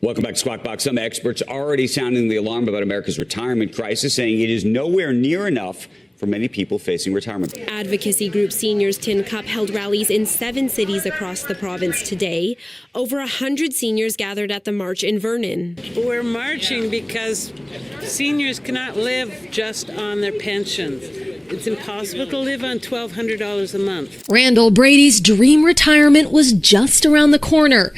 Welcome back to Squawk Box. Some experts already sounding the alarm about America's retirement crisis, saying it is nowhere near enough for many people facing retirement. Advocacy group Seniors Tin Cup held rallies in 7 cities across the province today. Over 100 seniors gathered at the march in Vernon. We're marching because seniors cannot live just on their pensions. It's impossible to live on $1,200 a month. Randall Brady's dream retirement was just around the corner.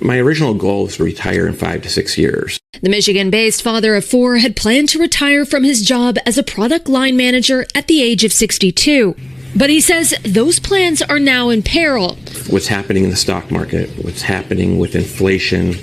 My original goal was to retire in 5 to 6 years. The Michigan-based father of 4 had planned to retire from his job as a product line manager at the age of 62. But he says those plans are now in peril. What's happening in the stock market, what's happening with inflation,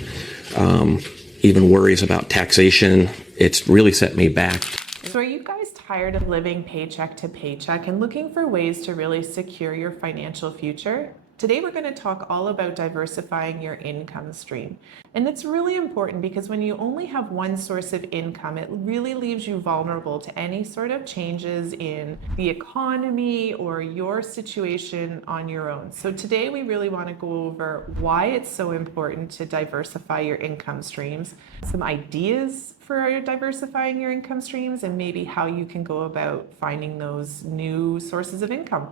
even worries about taxation, it's really set me back. So are you guys tired of living paycheck to paycheck and looking for ways to really secure your financial future? Today we're going to talk all about diversifying your income stream. And it's really important because when you only have one source of income, it really leaves you vulnerable to any sort of changes in the economy or your situation on your own. So today we really want to go over why it's so important to diversify your income streams, some ideas for diversifying your income streams, and maybe how you can go about finding those new sources of income.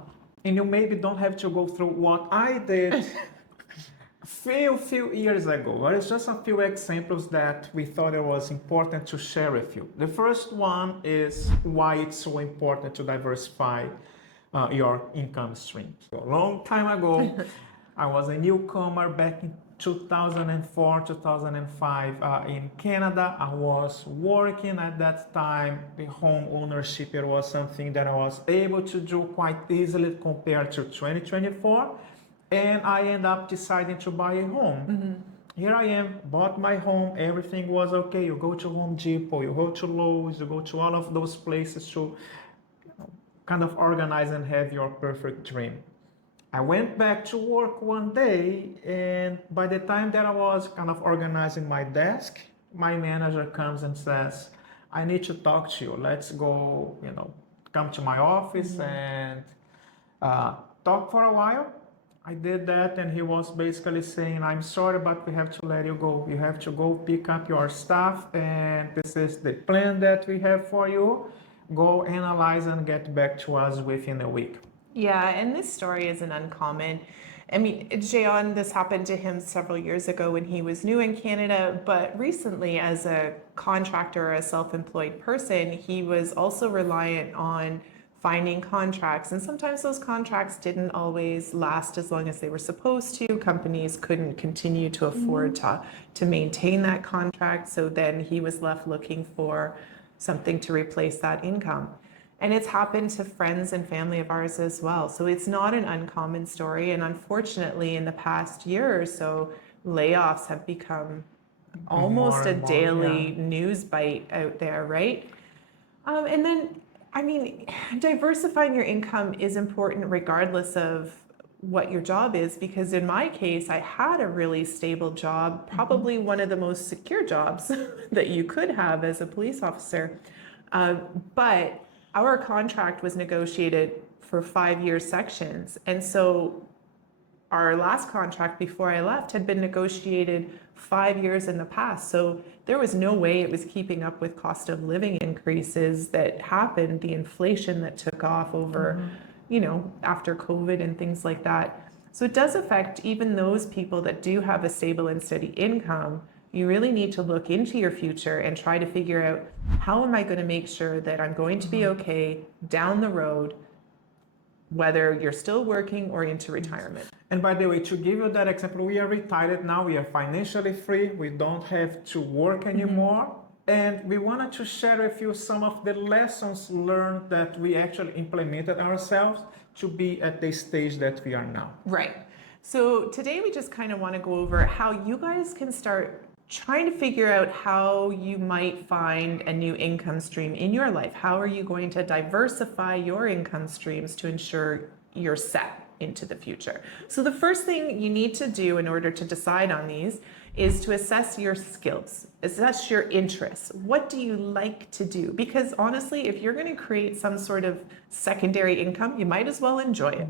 And you maybe don't have to go through what I did few years ago. There's just a few examples that we thought it was important to share with you. The first one is why it's so important to diversify your income stream. So a long time ago, I was a newcomer back in 2004, 2005 in Canada. I was working at that time. The home ownership, it was something that I was able to do quite easily compared to 2024. And I ended up deciding to buy a home. Mm-hmm. Here I am, bought my home, everything was okay. You go to Home Depot, you go to Lowe's, you go to all of those places to kind of organize and have your perfect dream. I went back to work one day, and by the time that I was kind of organizing my desk, my manager comes and says, I need to talk to you. Let's go, come to my office and talk for a while. I did that, and he was basically saying, I'm sorry, but we have to let you go. You have to go pick up your stuff, and this is the plan that we have for you. Go analyze and get back to us within a week. Yeah, and this story isn't uncommon. I mean, Jayon, this happened to him several years ago when he was new in Canada, but recently as a contractor or a self-employed person, he was also reliant on finding contracts. And sometimes those contracts didn't always last as long as they were supposed to. Companies couldn't continue to afford to maintain that contract. So then he was left looking for something to replace that income. And it's happened to friends and family of ours as well. So it's not an uncommon story. And unfortunately, in the past year or so, layoffs have become almost a daily news bite out there, right? And then, I mean, diversifying your income is important regardless of what your job is, because in my case, I had a really stable job, probably one of the most secure jobs that you could have as a police officer. But our contract was negotiated for 5-year sections. And so our last contract before I left had been negotiated 5 years in the past. So there was no way it was keeping up with cost of living increases that happened, the inflation that took off over, after COVID and things like that. So it does affect even those people that do have a stable and steady income. You really need to look into your future and try to figure out, how am I going to make sure that I'm going to be okay down the road, whether you're still working or into retirement. And by the way, to give you that example, we are retired now, we are financially free, we don't have to work anymore. And we wanted to share with you some of the lessons learned that we actually implemented ourselves to be at the stage that we are now. Right. So today we just kind of want to go over how you guys can start trying to figure out how you might find a new income stream in your life. How are you going to diversify your income streams to ensure you're set into the future? So the first thing you need to do in order to decide on these is to assess your skills, assess your interests. What do you like to do? Because honestly, if you're going to create some sort of secondary income, you might as well enjoy it.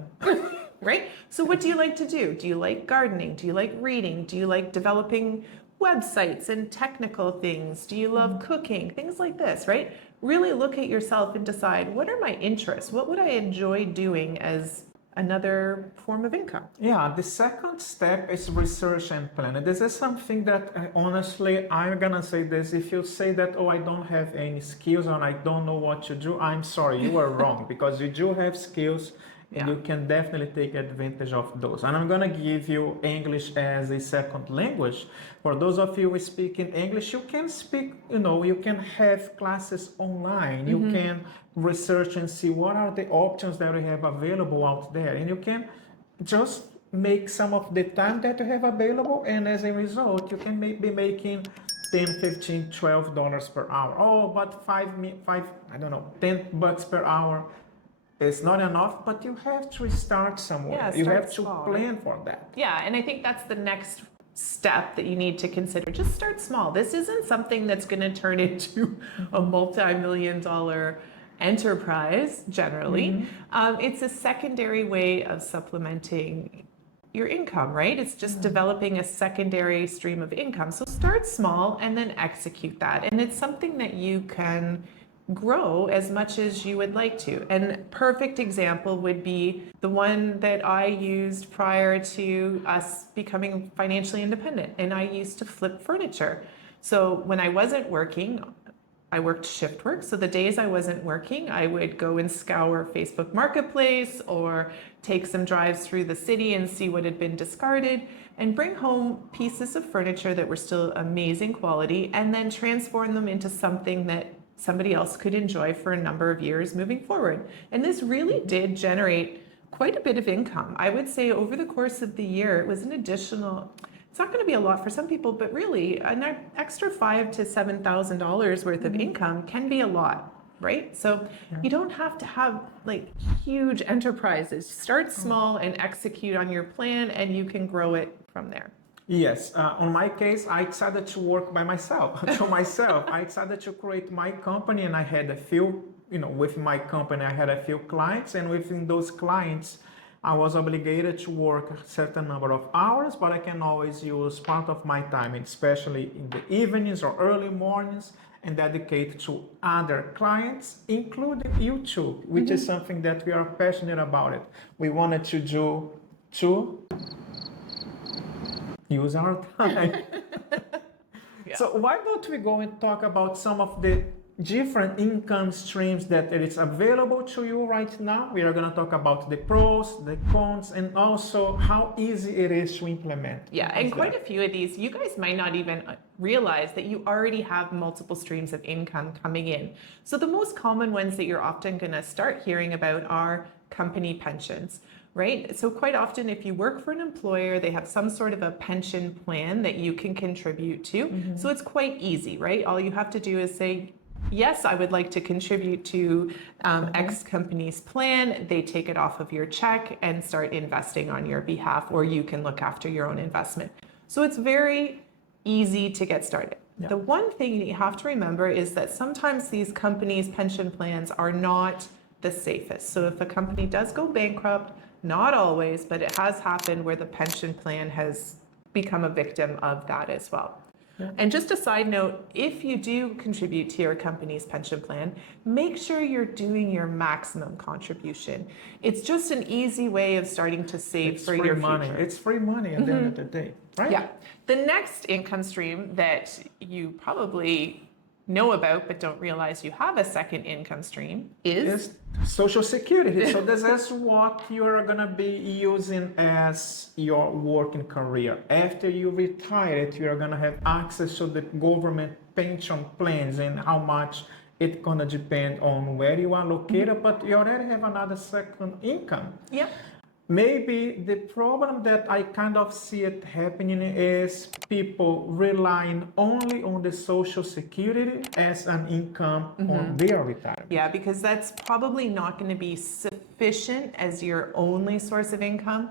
Right? So what do you like to do? Do you like gardening? Do you like reading? Do you like developing websites and technical things? Do you love cooking? Things like this, right? Really look at yourself and decide, what are my interests? What would I enjoy doing as another form of income? Yeah, the second step is research and planning. This is something that honestly, I'm gonna say this. If you say that, oh, I don't have any skills or I don't know what to do, I'm sorry, you are wrong, because you do have skills and you can definitely take advantage of those. And I'm gonna give you English as a second language. For those of you who speak in English, you can speak, you can have classes online. You can research and see what are the options that we have available out there. And you can just make some of the time that you have available. And as a result, you can be making 10, 15, $12 per hour. Oh, but $10 per hour. It's not enough, but you have to start somewhere. Yeah, you start have to small, plan for that. Yeah, and I think that's the next step that you need to consider. Just start small. This isn't something that's going to turn into a multi-million-dollar enterprise generally. It's a secondary way of supplementing your income, right? It's just developing a secondary stream of income. So start small and then execute that. And it's something that you can grow as much as you would like to. And perfect example would be the one that I used prior to us becoming financially independent. And I used to flip furniture. So when I wasn't working, I worked shift work. So the days I wasn't working, I would go and scour Facebook Marketplace or take some drives through the city and see what had been discarded and bring home pieces of furniture that were still amazing quality and then transform them into something that somebody else could enjoy for a number of years moving forward. And this really did generate quite a bit of income. I would say over the course of the year, it was an additional, it's not going to be a lot for some people, but really an extra $5,000 to $7,000 worth of income can be a lot, right? So you don't have to have like huge enterprises. Start small and execute on your plan and you can grow it from there. Yes, on my case, I decided to work by myself. I decided to create my company, and I had a few, with my company, I had a few clients, and within those clients, I was obligated to work a certain number of hours, but I can always use part of my time, especially in the evenings or early mornings, and dedicate to other clients, including YouTube, which is something that we are passionate about it. We wanted to do use our time. So why don't we go and talk about some of the different income streams that it is available to you right now? We are going to talk about the pros, the cons, and also how easy it is to implement. Yeah, and quite a few of these, you guys might not even realize that you already have multiple streams of income coming in. So the most common ones that you're often going to start hearing about are company pensions. Right? So quite often if you work for an employer, they have some sort of a pension plan that you can contribute to. So it's quite easy, right? All you have to do is say, yes, I would like to contribute to X company's plan. They take it off of your check and start investing on your behalf, or you can look after your own investment. So it's very easy to get started. Yeah. The one thing that you have to remember is that sometimes these companies' pension plans are not the safest. So if a company does go bankrupt, not always, but it has happened where the pension plan has become a victim of that as well. Yeah. And just a side note, if you do contribute to your company's pension plan, make sure you're doing your maximum contribution. It's just an easy way of starting to save for your future. It's free money at the end of the day, right? Yeah. The next income stream that you probably know about but don't realize you have a second income stream is Social Security. So this is what you're gonna be using as your working career. After you retire, you're gonna have access to the government pension plans, and how much it's gonna depend on where you are located, but you already have another second income. Yeah. Maybe the problem that I kind of see it happening is people relying only on the Social Security as an income on their retirement. Yeah, because that's probably not going to be sufficient as your only source of income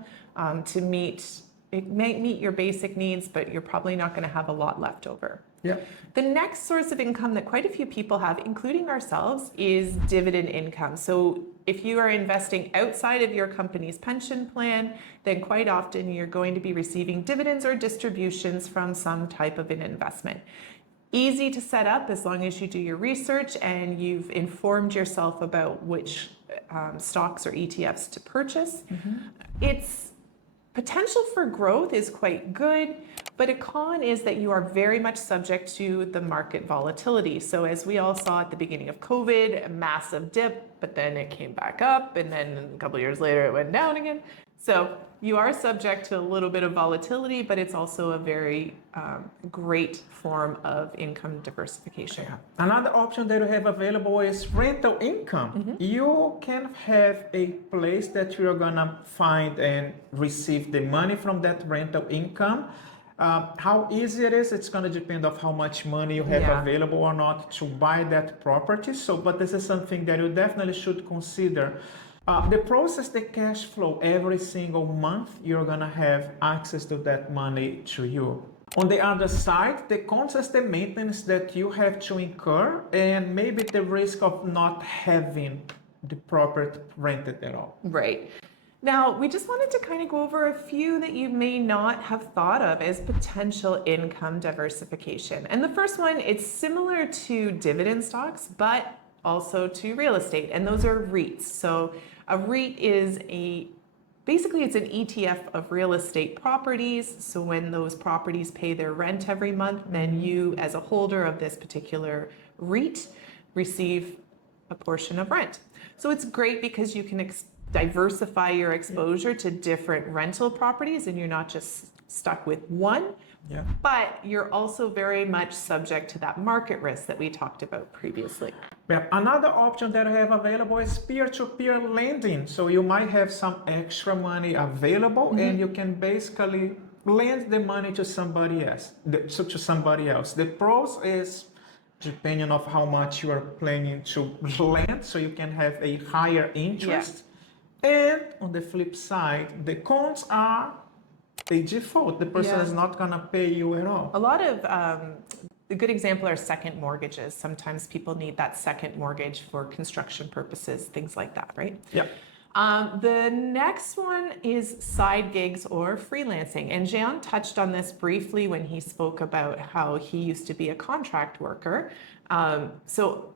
to meet It may meet your basic needs, but you're probably not going to have a lot left over. Yeah. The next source of income that quite a few people have, including ourselves, is dividend income. So if you are investing outside of your company's pension plan, then quite often you're going to be receiving dividends or distributions from some type of an investment. Easy to set up as long as you do your research and you've informed yourself about which stocks or ETFs to purchase. Its potential for growth is quite good, but a con is that you are very much subject to the market volatility. So as we all saw at the beginning of COVID, a massive dip, but then it came back up, and then a couple of years later it went down again. So you are subject to a little bit of volatility, but it's also a very great form of income diversification. Another option that you have available is rental income. You can have a place that you're gonna find and receive the money from that rental income. How easy it is, it's going to depend on how much money you have available or not to buy that property. So, but this is something that you definitely should consider. The process, the cash flow, every single month, you're going to have access to that money to you. On the other side, the constant maintenance that you have to incur and maybe the risk of not having the property rented at all. Right. Now, we just wanted to kind of go over a few that you may not have thought of as potential income diversification. And the first one, it's similar to dividend stocks, but also to real estate, and those are REITs. So a REIT is basically it's an ETF of real estate properties. So when those properties pay their rent every month, then you, as a holder of this particular REIT, receive a portion of rent. So it's great because you can diversify your exposure to different rental properties and you're not just stuck with one, but you're also very much subject to that market risk that we talked about previously. Well, another option that I have available is peer-to-peer lending. So you might have some extra money available and you can basically lend the money to somebody else. The pros is depending on how much you are planning to lend, so you can have a higher interest. And on the flip side, the cons are they default. The person is not going to pay you at all. A lot of a good example are second mortgages. Sometimes people need that second mortgage for construction purposes, things like that, right? Yeah. The next one is side gigs or freelancing. And Jean touched on this briefly when he spoke about how he used to be a contract worker. So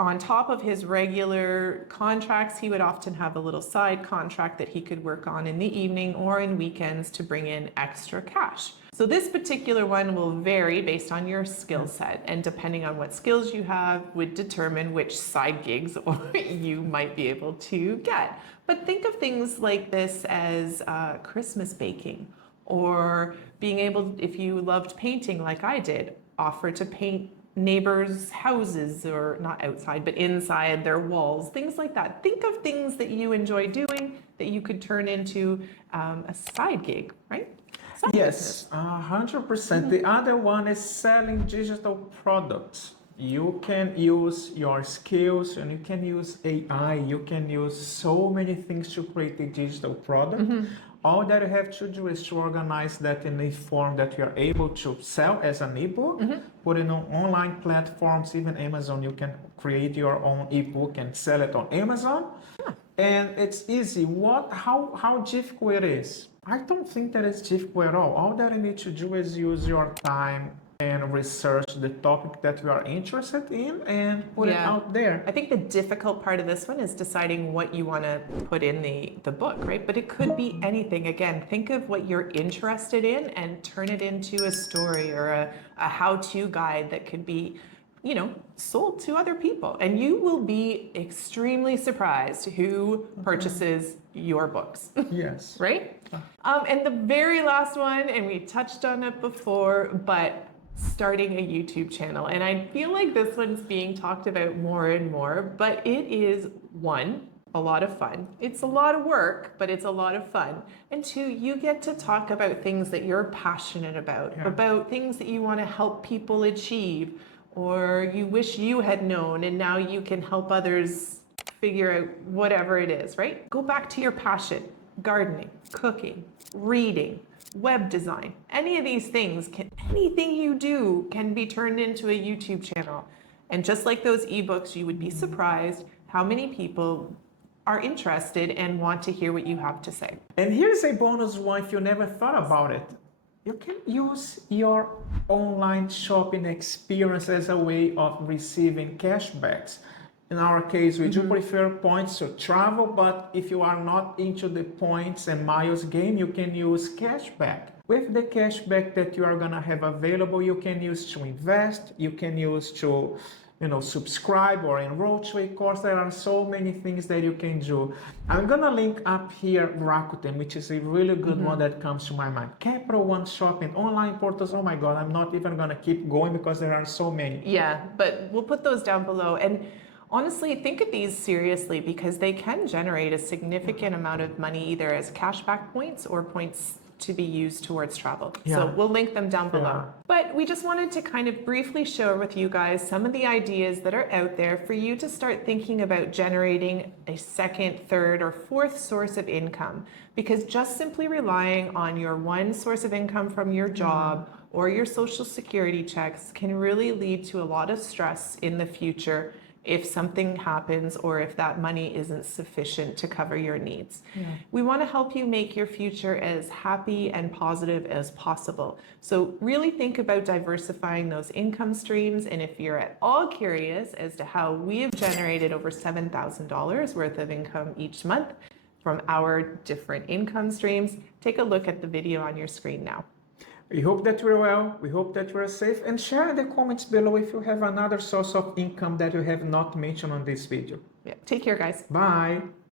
on top of his regular contracts, he would often have a little side contract that he could work on in the evening or in weekends to bring in extra cash. So this particular one will vary based on your skill set, and depending on what skills you have would determine which side gigs you might be able to get. But think of things like this as Christmas baking, or being able, if you loved painting like I did, offer to paint neighbors' houses, or not outside, but inside their walls, things like that. Think of things that you enjoy doing that you could turn into a side gig, right? Yes, 100%. The other one is selling digital products. You can use your skills and you can use AI. You can use so many things to create a digital product. All that you have to do is to organize that in a form that you're able to sell as an ebook, put it on online platforms, even Amazon. You can create your own ebook and sell it on Amazon. And it's easy. How difficult it is? I don't think that it's difficult at all. All that you need to do is use your time and research the topic that you are interested in and put it out there. I think the difficult part of this one is deciding what you want to put in the book, right? But it could be anything. Again, think of what you're interested in and turn it into a story or a how-to guide that could be, sold to other people. And you will be extremely surprised who purchases your books. Yes. Right? And the very last one, and we touched on it before, but starting a YouTube channel. And I feel like this one's being talked about more and more, but it is, one, a lot of fun. It's a lot of work, but it's a lot of fun. And two, you get to talk about things that you're passionate about things that you want to help people achieve, or you wish you had known, and now you can help others figure out whatever it is, right? Go back to your passion. gardening, cooking, reading, web design, any of these things, anything you do can be turned into a YouTube channel. And just like those ebooks, you would be surprised how many people are interested and want to hear what you have to say. And here's a bonus one if you never thought about it. You can use your online shopping experience as a way of receiving cashbacks. In our case, we do prefer points to travel, but if you are not into the points and miles game, you can use cashback. With the cashback that you are gonna have available, you can use to invest, you can use to subscribe or enroll to a course. There are so many things that you can do. I'm gonna link up here Rakuten, which is a really good one that comes to my mind. Capital One Shopping, online portals. Oh my God, I'm not even gonna keep going because there are so many. Yeah, but we'll put those down below. And honestly, think of these seriously because they can generate a significant amount of money either as cashback points or points to be used towards travel. Yeah. So we'll link them down below. Yeah. But we just wanted to kind of briefly share with you guys some of the ideas that are out there for you to start thinking about generating a second, third, or fourth source of income. Because just simply relying on your one source of income from your job or your Social Security checks can really lead to a lot of stress in the future if something happens or if that money isn't sufficient to cover your needs. We want to help you make your future as happy and positive as possible. So really think about diversifying those income streams. And if you're at all curious as to how we have generated over $7,000 worth of income each month from our different income streams, take a look at the video on your screen now. We hope that you're well, we hope that you're safe, and share in the comments below if you have another source of income that you have not mentioned on this video. Yeah. Take care, guys. Bye!